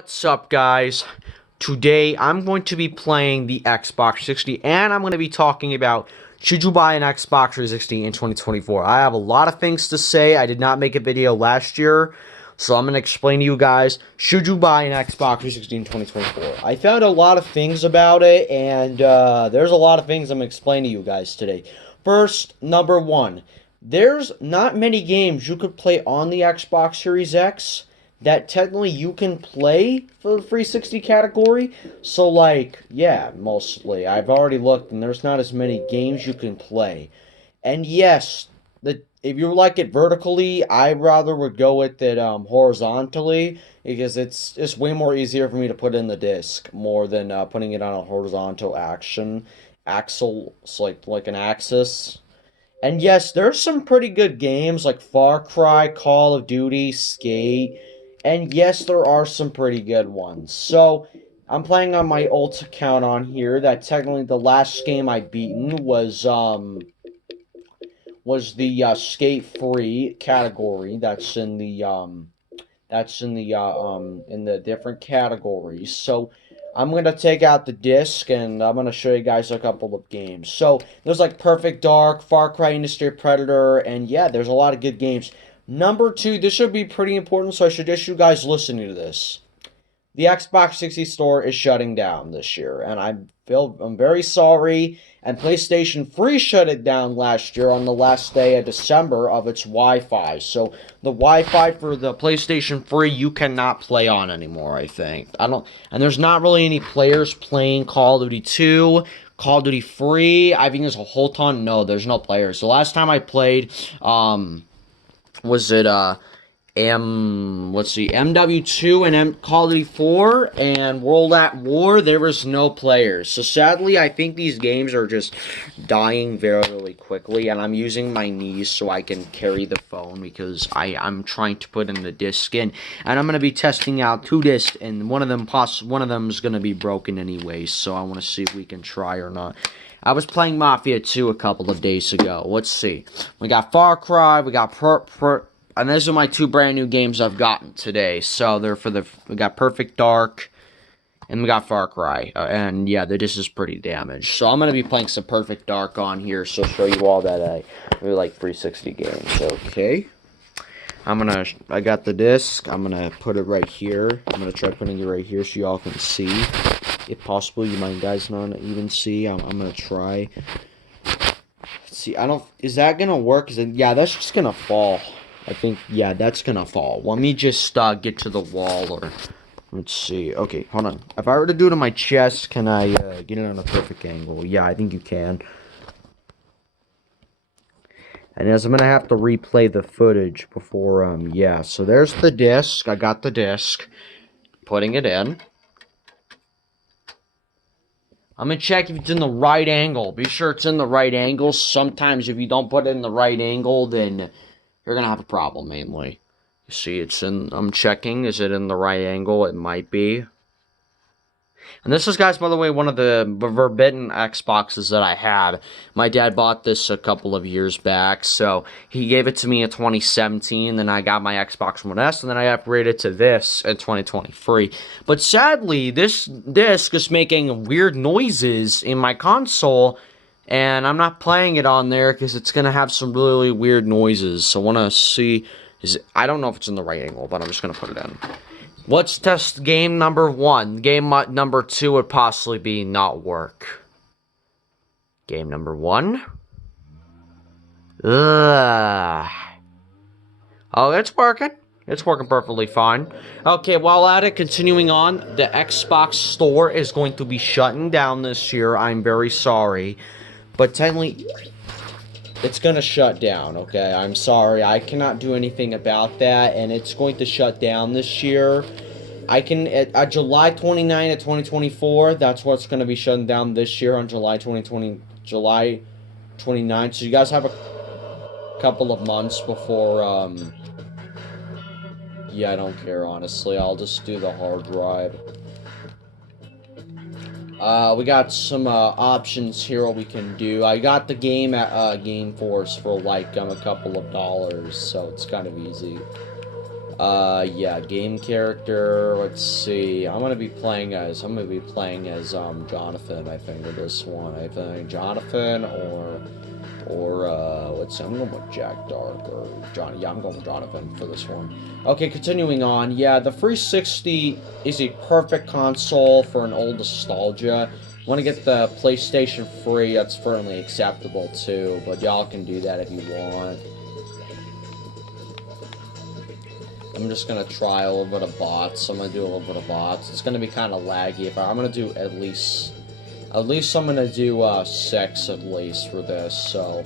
What's up, guys? Today I'm going to be playing the Xbox 360 and I'm going to be talking about should you buy an Xbox 360 in 2024. I have a lot of things to say. I did not make a video last year, so I'm going to explain to you guys, should you buy an Xbox 360 in 2024. I found a lot of things about it, and there's a lot of things I'm going to explain to you guys today. First, number one, there's not many games you could play on the Xbox Series X that technically you can play for the 360 category. So, like, yeah, mostly. I've already looked, and there's not as many games you can play. And yes, if you like it vertically, I rather would go with it horizontally because it's way more easier for me to put in the disc more than putting it on a horizontal axle, so like an axis. And yes, there's some pretty good games like Far Cry, Call of Duty, Skate, and yes, there are some pretty good ones. So, I'm playing on my ult account on here. That technically the last game I beaten was the Skate Free category. In the different categories. So I'm gonna take out the disc and I'm gonna show you guys a couple of games. So there's like Perfect Dark, Far Cry Industry Predator, and yeah, there's a lot of good games. Number two, this should be pretty important, so I suggest you guys listening to this. The Xbox 60 store is shutting down this year, and I'm very sorry. And PlayStation 3 shut it down last year on the last day of December of its Wi-Fi. So the Wi-Fi for the PlayStation 3 you cannot play on anymore, I think. And there's not really any players playing Call of Duty 2, Call of Duty 3. I think there's a whole ton. No, there's no players. The last time I played, was it let's see, MW2 and Call of Duty 4 and World at War, there was no players. So sadly, I think these games are just dying very, really quickly, and I'm using my knees so I can carry the phone because I'm trying to put in the disc in, and I'm going to be testing out two discs, and one of them is going to be broken anyway, so I want to see if we can try or not. I was playing Mafia 2 a couple of days ago. Let's see. We got Far Cry, we got and those are my two brand new games I've gotten today. So we got Perfect Dark, and we got Far Cry. And yeah, this is pretty damaged. So I'm going to be playing some Perfect Dark on here, so show you all that I really like 360 games. Okay. I got the disc. I'm going to put it right here. I'm going to try putting it right here so y'all can see. If possible, you might guys not even see. I'm going to try. Let's see, is that going to work? Yeah, that's just going to fall. I think, yeah, that's gonna fall. Let me just get to the wall, or let's see. Okay, hold on. If I were to do it on my chest, can I get it on a perfect angle? Yeah, I think you can. And as I'm gonna have to replay the footage before, yeah. So there's the disc. I got the disc. Putting it in. I'm gonna check if it's in the right angle. Be sure it's in the right angle. Sometimes if you don't put it in the right angle, then you're gonna have a problem, mainly. You see, I'm checking, is it in the right angle? It might be. And this is, guys, by the way, one of the forbidden Xboxes that I had. My dad bought this a couple of years back, so he gave it to me in 2017, then I got my Xbox One S, and then I upgraded to this in 2023. But sadly, this disc is making weird noises in my console, and I'm not playing it on there because it's going to have some really weird noises. So I want to see, I don't know if it's in the right angle, but I'm just going to put it in. Let's test game number 1. Game number 2 would possibly be not work. Game number 1. Ugh. Oh, it's working. It's working perfectly fine. Okay, while at it, continuing on, the Xbox store is going to be shutting down this year. I'm very sorry. But technically, it's going to shut down, okay? I'm sorry. I cannot do anything about that, and it's going to shut down this year. I can, at July 29th of 2024, that's what's going to be shutting down this year on July 29th. So you guys have a couple of months before, yeah, I don't care, honestly. I'll just do the hard drive. We got some options here what we can do. I got the game at Game Force for like a couple of dollars, so it's kind of easy. Yeah, game character. Let's see. I'm gonna be playing as Jonathan. I think with this one. I think Jonathan or let's see. I'm going with Jack Dark or John. Yeah, I'm going with Jonathan for this one. Okay, continuing on. Yeah, the 360 is a perfect console for an old nostalgia. Want to get the PlayStation free? That's certainly acceptable too. But y'all can do that if you want. I'm just gonna try a little bit of bots. I'm gonna do a little bit of bots. It's gonna be kind of laggy. I'm gonna do at least I'm gonna do 6 at least for this. So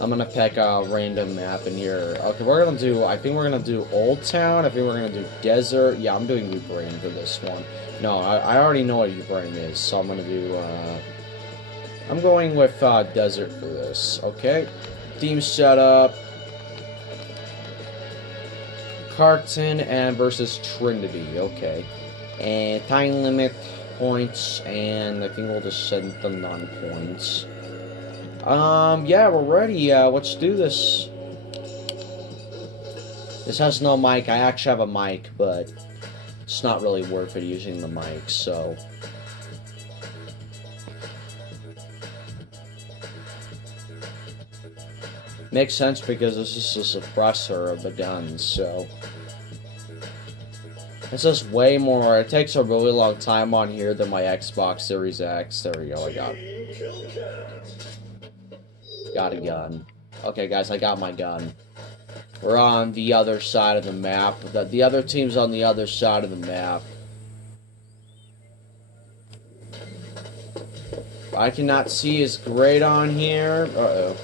I'm gonna pick a random map in here. Okay, we're gonna do. I think we're gonna do Old Town. I think we're gonna do Desert. Yeah, I'm doing Ukraine for this one. No, I already know what Ukraine is, so I'm gonna do. I'm going with Desert for this. Okay, theme setup. Carton and versus Trinity, okay. And time limit points, and I think we'll just set them non-points. Yeah, we're ready. Let's do this. This has no mic. I actually have a mic, but it's not really worth it using the mic, so. Makes sense because this is a suppressor of the gun, so. This is way more. It takes a really long time on here than my Xbox Series X. There we go. I got a gun. Okay, guys, I got my gun. We're on the other side of the map. The other team's on the other side of the map. I cannot see his grade on here. Uh-oh.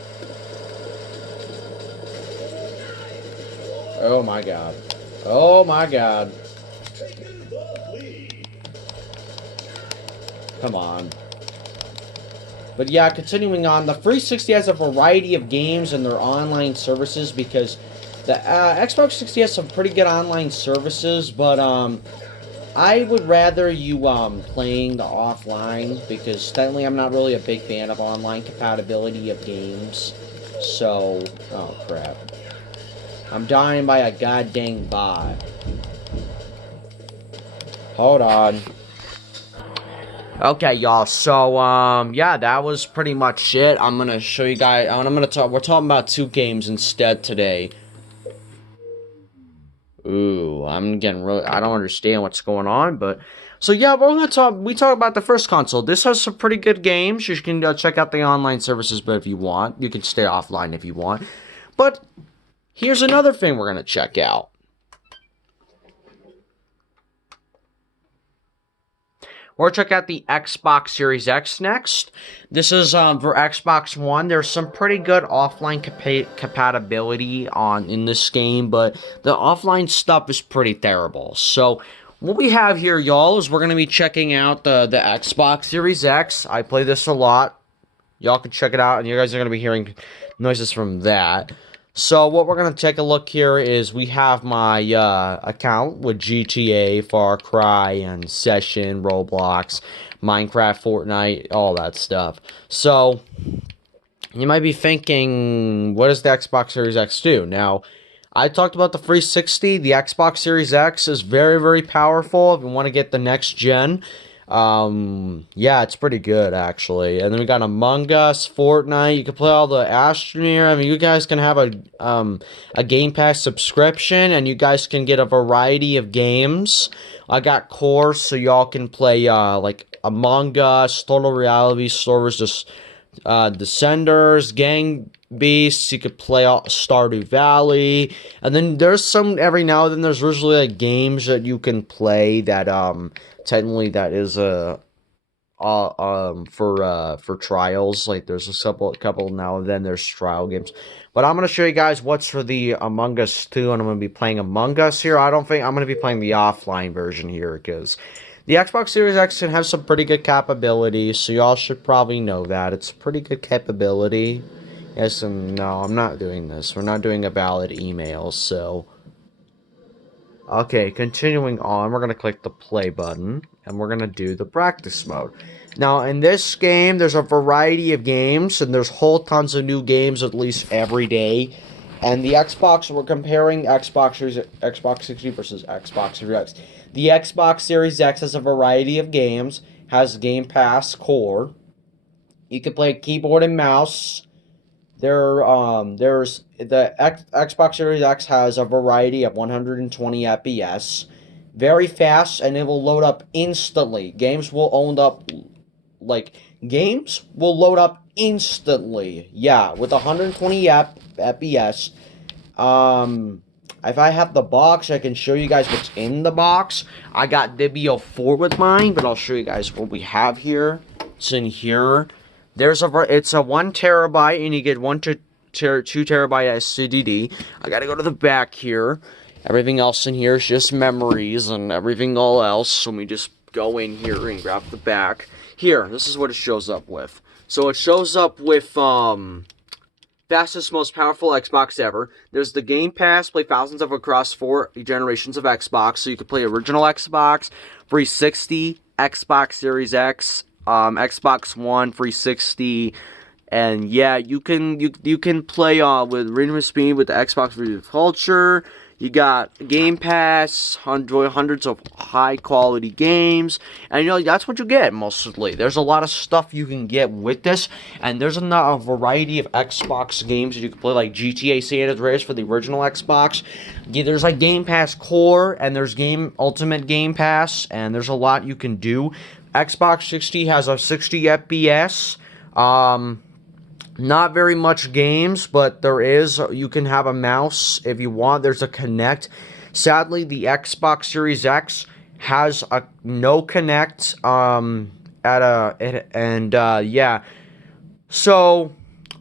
Oh my god. Oh my god. Come on. But yeah, continuing on, the 360 has a variety of games and their online services because the Xbox 60 has some pretty good online services, but I would rather you playing the offline because technically I'm not really a big fan of online compatibility of games. So, oh crap. I'm dying by a goddamn bot. Hold on. Okay, y'all, so, yeah, that was pretty much it. I'm gonna show you guys, we're talking about 2 games instead today. Ooh, I'm getting really, I don't understand what's going on, but, so yeah, we talk about the first console. This has some pretty good games. You can check out the online services, but if you want, you can stay offline if you want. But, here's another thing we're gonna check out. Or check out the Xbox Series X next. This is for Xbox One. There's some pretty good offline compatibility in this game, but the offline stuff is pretty terrible. So what we have here, y'all, is we're going to be checking out the Xbox Series X. I play this a lot. Y'all can check it out, and you guys are going to be hearing noises from that. So what we're going to take a look here is we have my account with GTA, Far Cry, and Session, Roblox, Minecraft, Fortnite, all that stuff. So you might be thinking, what does the Xbox Series X do? Now, I talked about the 360. The Xbox Series X is very, very powerful if you want to get the next gen. Yeah, it's pretty good, actually. And then we got Among Us, Fortnite. You can play all the Astroneer. I mean, you guys can have a Game Pass subscription, and you guys can get a variety of games. I got Course, so y'all can play, like, Among Us, Total Reality Servers, just, Descenders, Gang Beasts. You could play Stardew Valley. And then there's some, every now and then, there's usually, like, games that you can play that, technically that is for trials. Like there's a couple now and then there's trial games, but I'm gonna show you guys what's for the Among Us 2, and I'm gonna be playing Among Us here. I don't think I'm gonna be playing the offline version here because the Xbox Series X can have some pretty good capabilities, so y'all should probably know that it's a pretty good capability. Yes, and no, I'm not doing this. We're not doing a valid email, so. Okay, continuing on, we're going to click the play button, and we're going to do the practice mode. Now, in this game, there's a variety of games, and there's whole tons of new games at least every day. And the Xbox, we're comparing Xbox 60 versus Xbox Series X. The Xbox Series X has a variety of games, has Game Pass Core. You can play keyboard and mouse. There's the Xbox Series X has a variety of 120 FPS, very fast, and it will load up instantly. Games will load up instantly. Yeah, with 120 FPS. If I have the box, I can show you guys what's in the box. I got DiBio4 with mine, but I'll show you guys what we have here. It's in here. It's a 1 terabyte, and you get 2 terabyte SSD. I gotta go to the back here. Everything else in here is just memories and everything all else. So let me just go in here and grab the back. Here, this is what it shows up with. So it shows up with fastest, most powerful Xbox ever. There's the Game Pass, play thousands of across 4 generations of Xbox. So you can play original Xbox, 360, Xbox Series X, Xbox One, 360, and yeah, you can play with Rhythm Speed with the Xbox Video Culture. You got Game Pass, hundreds of high quality games, and that's what you get mostly. There's a lot of stuff you can get with this, and there's a variety of Xbox games that you can play, like GTA San Andreas for the original Xbox. Yeah, there's like Game Pass Core, and there's Ultimate Game Pass, and there's a lot you can do. Xbox 60 has a 60 FPS. Not very much games, but there is. You can have a mouse if you want. There's a Kinect. Sadly, the Xbox Series X has a no Kinect. Yeah. So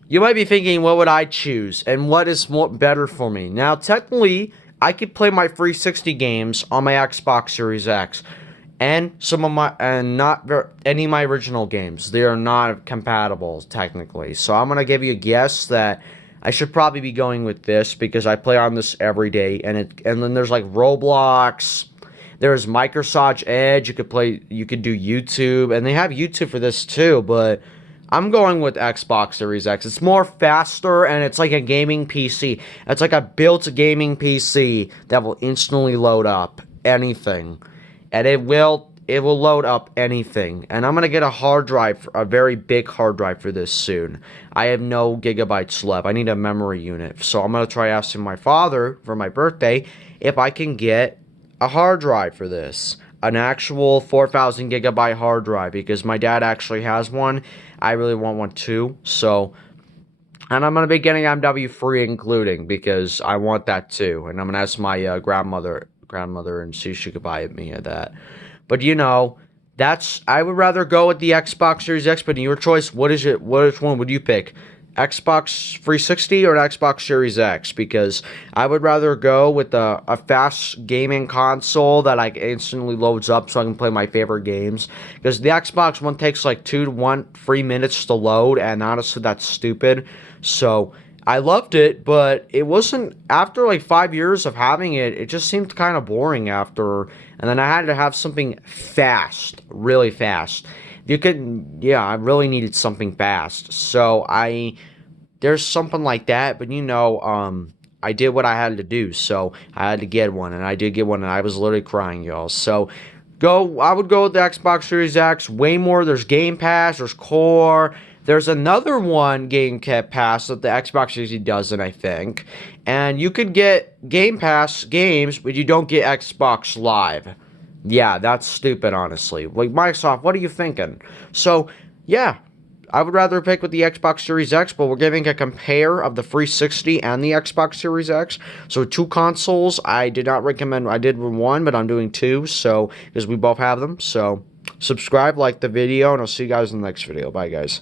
you might be thinking, what would I choose, and what is better for me? Now, technically, I could play my 360 games on my Xbox Series X. And not any of my original games. They are not compatible, technically. So I'm going to give you a guess that I should probably be going with this, because I play on this every day. And then there's like Roblox. There's Microsoft Edge. You could do YouTube. And they have YouTube for this too, but I'm going with Xbox Series X. It's more faster, and it's like a gaming PC. It's like a built gaming PC that will instantly load up anything. And it will load up anything. And I'm going to get a hard drive, a very big hard drive for this soon. I have no gigabytes left. I need a memory unit. So I'm going to try asking my father for my birthday if I can get a hard drive for this. An actual 4,000 gigabyte hard drive, because my dad actually has one. I really want one too. So, and I'm going to be getting MW free including, because I want that too. And I'm going to ask my grandmother and see if she could buy me that. But I would rather go with the Xbox Series X. But in your choice, which one would you pick? Xbox 360 or an Xbox Series X? Because I would rather go with a fast gaming console that like instantly loads up so I can play my favorite games. Because the Xbox One takes like 3 minutes to load, and honestly that's stupid. So I loved it, but it wasn't, after like 5 years of having it, it just seemed kind of boring after, and then I had to have something fast, really fast. I really needed something fast, so there's something like that, but I did what I had to do, so I had to get one, and I did get one, and I was literally crying, y'all. So I would go with the Xbox Series X, way more. There's Game Pass, there's Core. There's another one, Game Pass, that the Xbox 360 doesn't, I think. And you could get Game Pass games, but you don't get Xbox Live. Yeah, that's stupid, honestly. Like, Microsoft, what are you thinking? So, yeah, I would rather pick with the Xbox Series X, but we're giving a compare of the 360 and the Xbox Series X. So, 2 consoles. I did not recommend, I did 1, but I'm doing 2, so, because we both have them. So, subscribe, like the video, and I'll see you guys in the next video. Bye, guys.